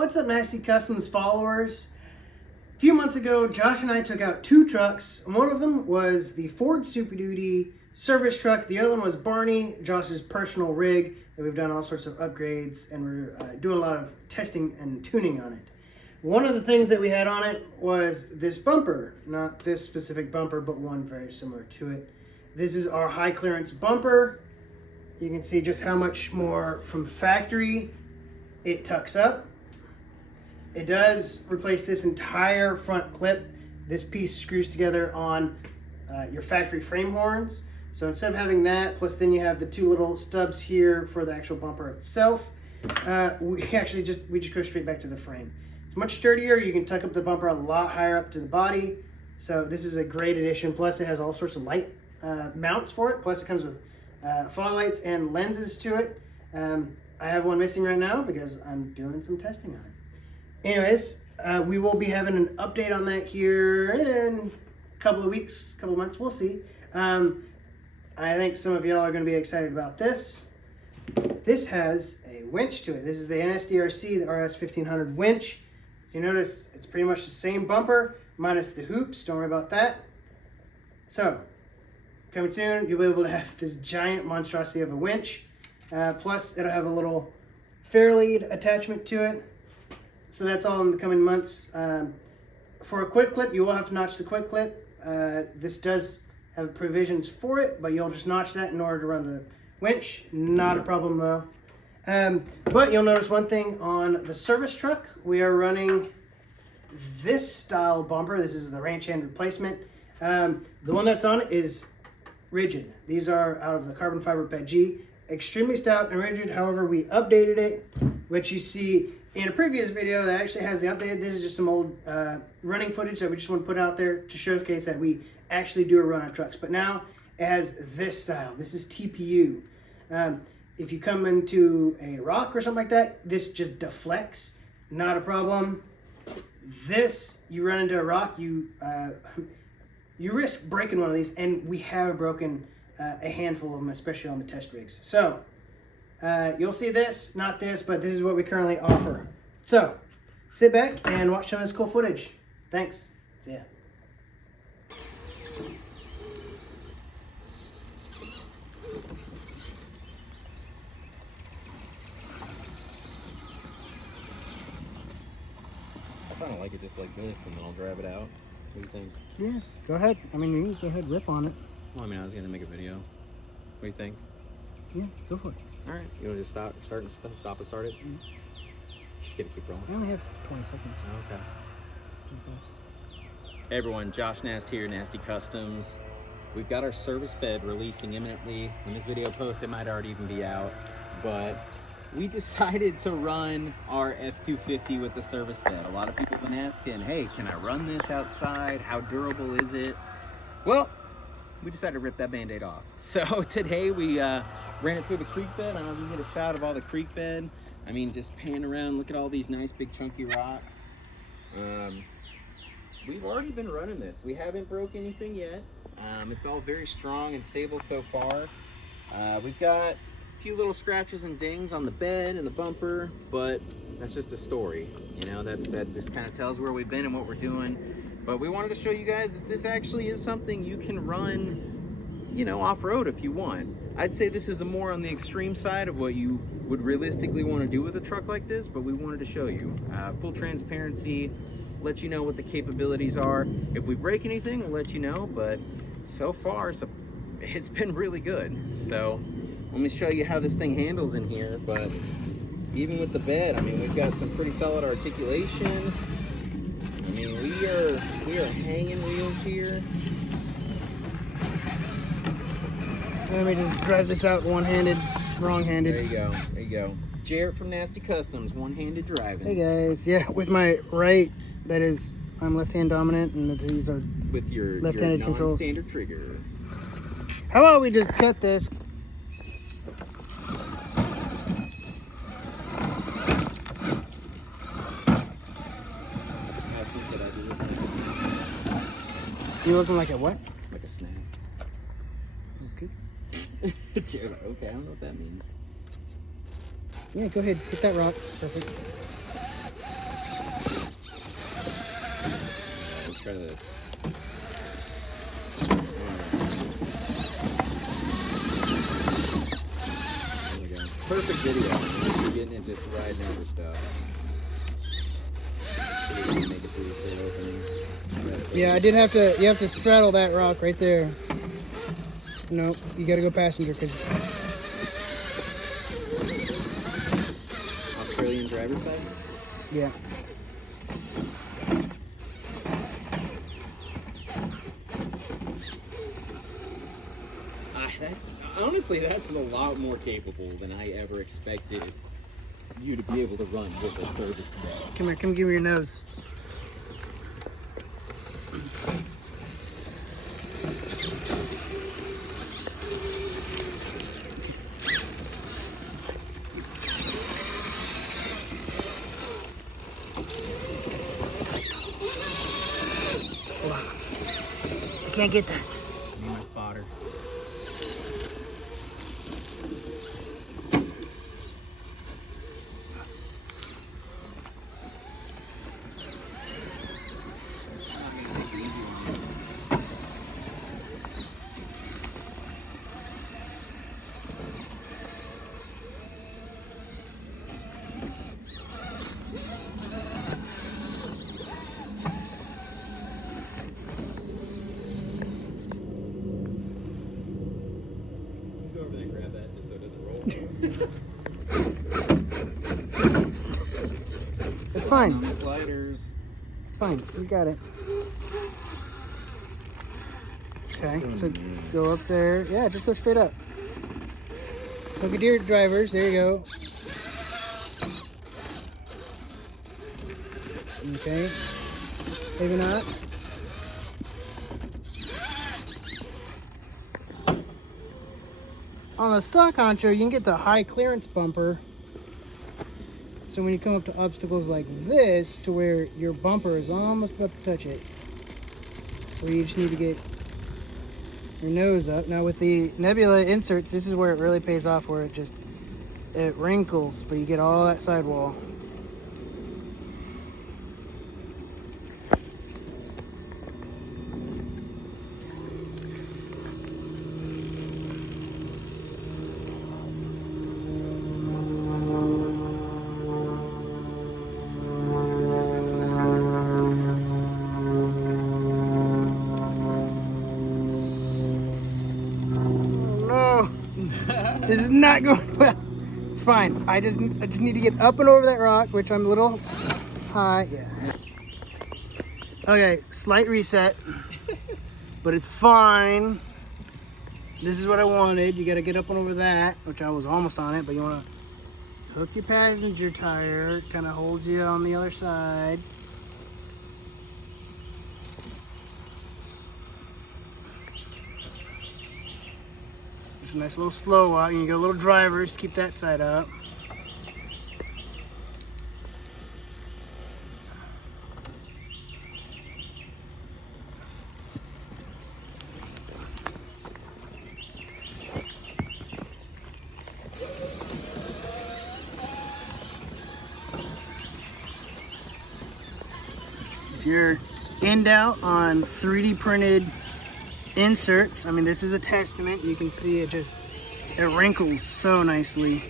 What's up, Nasty Customs followers? A few months ago, Josh and I took out two trucks. One of them was the Ford Super Duty service truck. The other one was Barney, Josh's personal rig that we've done all sorts of upgrades, and we're doing a lot of testing and tuning on it. One of the things that we had on it was this bumper. Not this specific bumper, but one very similar to it. This is our high clearance bumper. You can see just how much more from factory it tucks up. It does replace this entire front clip. This piece screws together on your factory frame horns. So instead of having that, plus then you have the two little stubs here for the actual bumper itself, we just go straight back to the frame. It's much sturdier. You can tuck up the bumper a lot higher up to the body. So this is a great addition. Plus it has all sorts of light mounts for it. Plus it comes with fog lights and lenses to it. I have one missing right now because I'm doing some testing on it. Anyways, we will be having an update on that here in a couple of weeks, couple of months, we'll see. I think some of y'all are going to be excited about this. This has a winch to it. This is the NSDRC, the RS1500 winch. So you notice it's pretty much the same bumper, minus the hoops. Don't worry about that. So, coming soon, you'll be able to have this giant monstrosity of a winch. Plus, it'll have a little fair lead attachment to it. So that's all in the coming months. For a quick clip, you will have to notch the quick clip. This does have provisions for it, but you'll just notch that in order to run the winch. Not a problem though. But you'll notice one thing on the service truck. We are running this style bumper. This is the ranch hand replacement. The one that's on it is rigid. These are out of the carbon fiber PETG. Extremely stout and rigid. However, we updated it, which you see in a previous video that actually has the updated. This is just some old running footage that we just want to put out there to showcase that we actually do a run on trucks. But now it has this style. This is TPU. If you come into a rock or something like that, this just deflects. Not a problem. This, you run into a rock, you risk breaking one of these, and we have broken a handful of them, especially on the test rigs. So you'll see this, not this, but this is what we currently offer. So sit back and watch some of this cool footage. Thanks. See ya. I kind of like it just like this, and then I'll drive it out. What do you think? Yeah, go ahead. I mean, you can go ahead, rip on it. Well, I mean, I was gonna make a video. What do you think? Yeah, go for it. All right. You want to just stop and start it? Mm-hmm. Just gonna keep rolling. I only have 20 seconds. Okay. Hey everyone, Josh Nast here, Nasty Customs. We've got our service bed releasing imminently. When this video posts, it might already even be out, but we decided to run our F250 with the service bed. A lot of people have been asking, hey, can I run this outside? How durable is it? Well, we decided to rip that Band-Aid off. So today we ran it through the creek bed. I don't know if you can get a shot of all the creek bed. I mean, just pan around, look at all these nice big chunky rocks. We've already been running this. We haven't broke anything yet. It's all very strong and stable so far. We've got a few little scratches and dings on the bed and the bumper, but that's just a story. You know, that just kind of tells where we've been and what we're doing. But we wanted to show you guys that this actually is something you can run, you know, off-road if you want. I'd say this is more on the extreme side of what you would realistically want to do with a truck like this, but we wanted to show you. Full transparency, let you know what the capabilities are. If we break anything, we'll let you know, but so far, it's been really good. So let me show you how this thing handles in here. But even with the bed, I mean, we've got some pretty solid articulation. I mean, we are hanging wheels here. Let me just drive this out one-handed, wrong-handed. There you go. There you go. Jarrett from Nasty Customs, one-handed driving. Hey guys, yeah, with my right, that is, I'm left-hand dominant, and these are with your left-handed controls. Non-standard trigger. How about we just cut this? You looking like a what? Like a snap. Okay. Jared's like, okay, I don't know what that means. Yeah, go ahead. Hit that rock. Perfect. perfect video. You're getting it just riding over stuff. Make it through the third opening. Yeah, I did have to. You have to straddle that rock right there. No, you got to go passenger because. Australian driver's side? Yeah. That's a lot more capable than I ever expected you to be able to run with a service bag. Come here, come give me your nose. Wow. I can't get that. Need my spotter. It's fine. On the sliders. It's fine. He's got it. Okay, so go up there. Yeah, just go straight up. Look at your drivers. There you go. Okay. Maybe not. On the stock honcho, you can get the high clearance bumper. So when you come up to obstacles like this, to where your bumper is almost about to touch it, where you just need to get your nose up. Now with the Nebula inserts, this is where it really pays off, where it wrinkles, but you get all that sidewall. This is not going well. It's fine. I just need to get up and over that rock, which I'm a little high. Yeah. Okay, slight reset, but it's fine. This is what I wanted. You got to get up and over that, which I was almost on it, but you want to hook your passenger tire. It kind of holds you on the other side. Just a nice little slow walk. You can go little drivers, keep that side up. If you're in doubt on 3D printed inserts, I mean, this is a testament. You can see it wrinkles so nicely.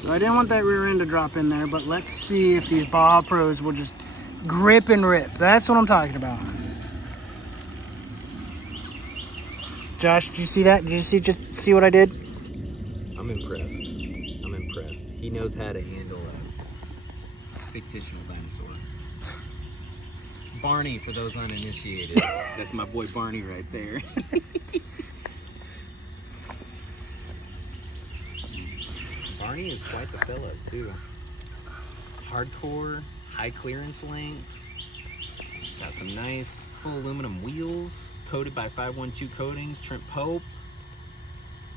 So I didn't want that rear end to drop in there, but let's see if these Baja Pros will just grip and rip. That's what I'm talking about. Josh, did you see that? Did you just see what I did? I'm impressed. I'm impressed. He knows how to handle a fictional dinosaur. Barney, for those uninitiated. That's my boy Barney right there. Barney is quite the fella too. Hardcore, high clearance links. Got some nice full aluminum wheels, coated by 512 coatings, Trent Pope.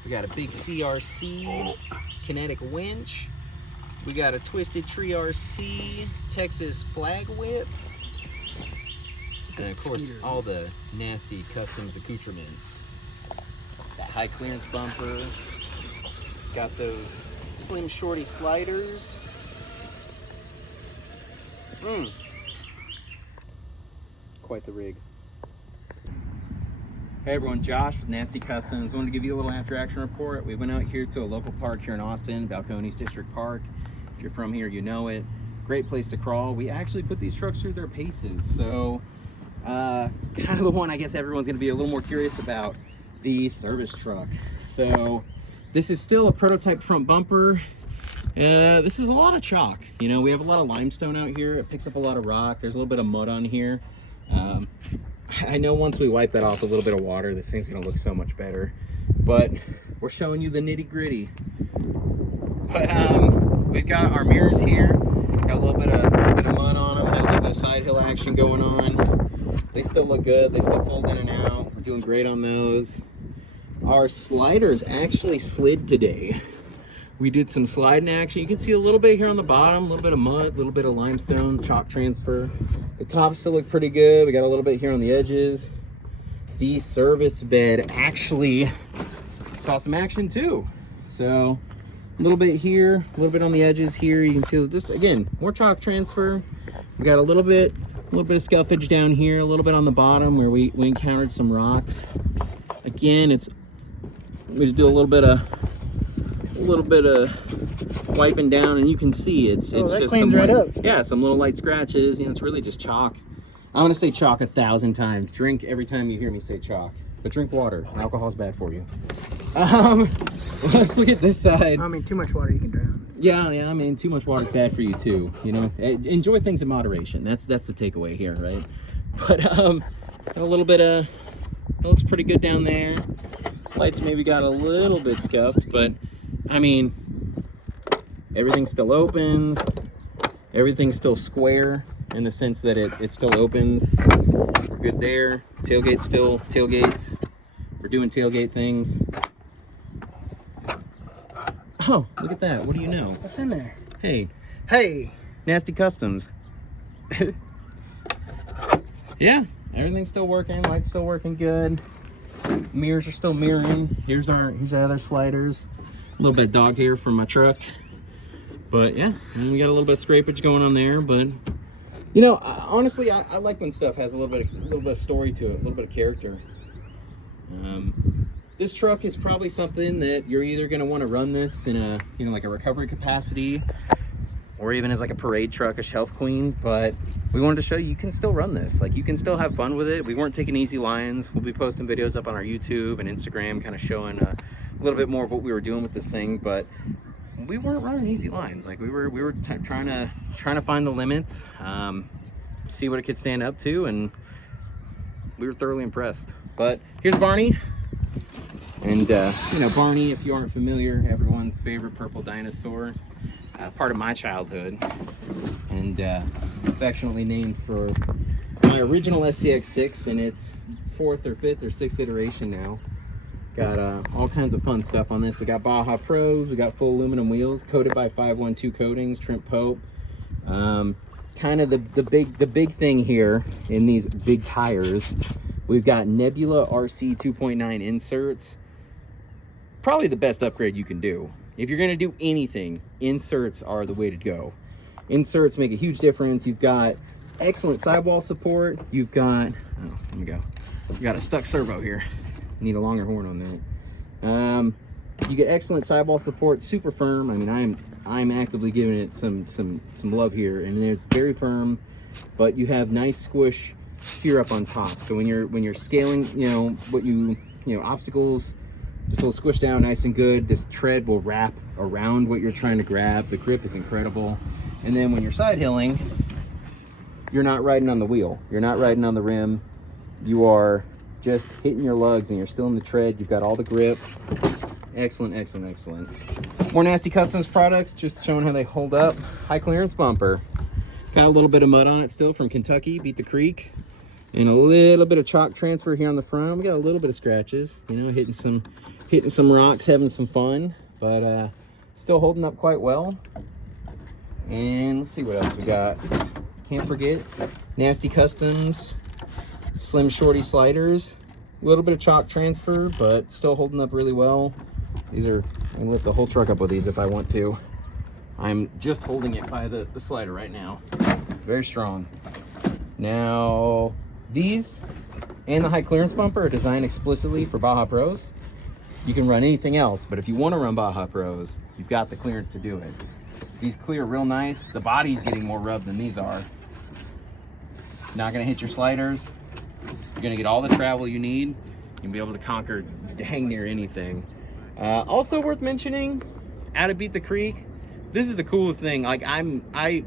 We got a big CRC kinetic winch. We got a TwistedTreeRC Texas flag whip. And of course, all the Nasty Customs accoutrements. That high clearance bumper. Got those slim shorty sliders. Quite the rig. Hey everyone, Josh with Nasty Customs. I wanted to give you a little after action report. We went out here to a local park here in Austin, Balcones District Park. If you're from here, you know it. Great place to crawl. We actually put these trucks through their paces. So kind of the one I guess everyone's gonna be a little more curious about, the service truck. So this is still a prototype front bumper. This is a lot of chalk. You know, we have a lot of limestone out here. It picks up a lot of rock. There's a little bit of mud on here. I know once we wipe that off with a little bit of water, this thing's gonna look so much better. But we're showing you the nitty gritty. But we've got our mirrors here. Got a little bit of mud on them. Got a little bit of side hill action going on. They still look good. They still fold in and out. We're doing great on those. Our sliders actually slid today. We did some sliding action. You can see a little bit here on the bottom, a little bit of mud, a little bit of limestone, chalk transfer. The tops still look pretty good. We got a little bit here on the edges. The service bed actually saw some action too. So a little bit here, a little bit on the edges here. You can see just, again, more chalk transfer. We got a little bit of scuffage down here, a little bit on the bottom where we encountered some rocks. Again, we just do a little bit of wiping down, and you can see it's just cleans right up. Yeah, some little light scratches. You know, it's really just chalk. I'm gonna say chalk 1,000 times. Drink every time you hear me say chalk, but drink water. Alcohol's bad for you. Let's look at this side. I mean, too much water you can drown. Yeah, I mean, too much water is bad for you too. You know, enjoy things in moderation. That's the takeaway here, right? But a little bit of, it looks pretty good down there. Lights maybe got a little bit scuffed, but I mean, everything still opens. Everything's still square in the sense that it still opens. We're good there. Tailgate still tailgates. We're doing tailgate things. Oh, look at that. What do you know? What's in there? Hey. Hey. Nasty Customs. Yeah, everything's still working. Light's still working good. Mirrors are still mirroring. Here's our other sliders. A little bit of dog hair from my truck. But yeah, and we got a little bit of scrapage going on there. But you know, honestly, I like when stuff has a little bit of story to it, a little bit of character. This truck is probably something that you're either going to want to run this in a, you know, like a recovery capacity, or even as like a parade truck, a shelf queen. But we wanted to show you can still run this. Like, you can still have fun with it. We weren't taking easy lines. We'll be posting videos up on our YouTube and Instagram, kind of showing a little bit more of what we were doing with this thing. But we weren't running easy lines. Like, we were trying to find the limits, see what it could stand up to, and we were thoroughly impressed. But here's Barney. And you know, Barney, if you aren't familiar, everyone's favorite purple dinosaur, part of my childhood, and affectionately named for my original SCX6 in its 4th or 5th or 6th iteration now. Got all kinds of fun stuff on this. We got Baja Pros, we got full aluminum wheels, coated by 512 coatings, trimmed Pope. Kind of the big thing here in these big tires, we've got Nebula RC 2.9 inserts. Probably the best upgrade you can do. If you're gonna do anything, inserts are the way to go. Inserts make a huge difference. You've got excellent sidewall support. You've got, oh, let me go. You got a stuck servo here. Need a longer horn on that. You get excellent sidewall support, super firm. I mean, I'm actively giving it some love here, and it's very firm, but you have nice squish here up on top. So when you're scaling, you know, what you know, obstacles, just will squish down nice and good. This tread will wrap around what you're trying to grab. The grip is incredible. And then when you're side hilling, you're not riding on the wheel. You're not riding on the rim. You are just hitting your lugs and you're still in the tread. You've got all the grip. Excellent, excellent, excellent. More Nasty Customs products, just showing how they hold up. High clearance bumper. Got a little bit of mud on it still from Kentucky, beat the creek. And a little bit of chalk transfer here on the front. We got a little bit of scratches, you know, hitting some rocks, having some fun, but still holding up quite well. And let's see what else we got. Can't forget Nasty Customs Slim Shorty sliders. A little bit of chalk transfer, but still holding up really well. These are, I can lift the whole truck up with these if I want to. I'm just holding it by the slider right now. Very strong. Now, these and the high clearance bumper are designed explicitly for Baja Pros. You can run anything else, but if you want to run Baja Pros, you've got the clearance to do it. These clear real nice. The body's getting more rub than these are. Not gonna hit your sliders. You're gonna get all the travel you need. You'll be able to conquer dang near anything. Also worth mentioning, out of Beat the Creek, this is the coolest thing. Like I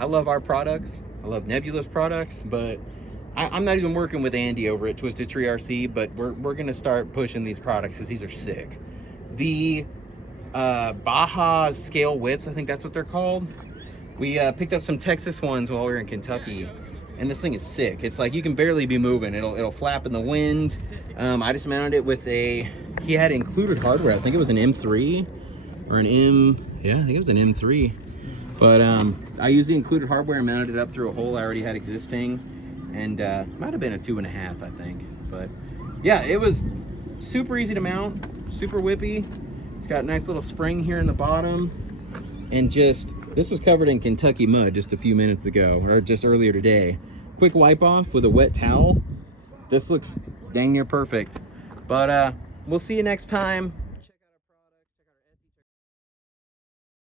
love our products. I love Nebula's products, but I'm not even working with Andy over at TwistedTreeRC, but we're gonna start pushing these products because these are sick. The Baja scale whips, I think that's what they're called. We picked up some Texas ones while we were in Kentucky, and this thing is sick. It's like you can barely be moving. It'll flap in the wind. I just mounted it with he had included hardware. I think it was an M3 or an I think it was an M3. But I used the included hardware and mounted it up through a hole I already had existing, and might have been a 2.5, I think. But yeah, it was super easy to mount, super whippy. It's got a nice little spring here in the bottom, and this was covered in Kentucky mud just a few minutes ago, or just earlier today. Quick wipe off with a wet towel. This looks dang near perfect. But we'll see you next time.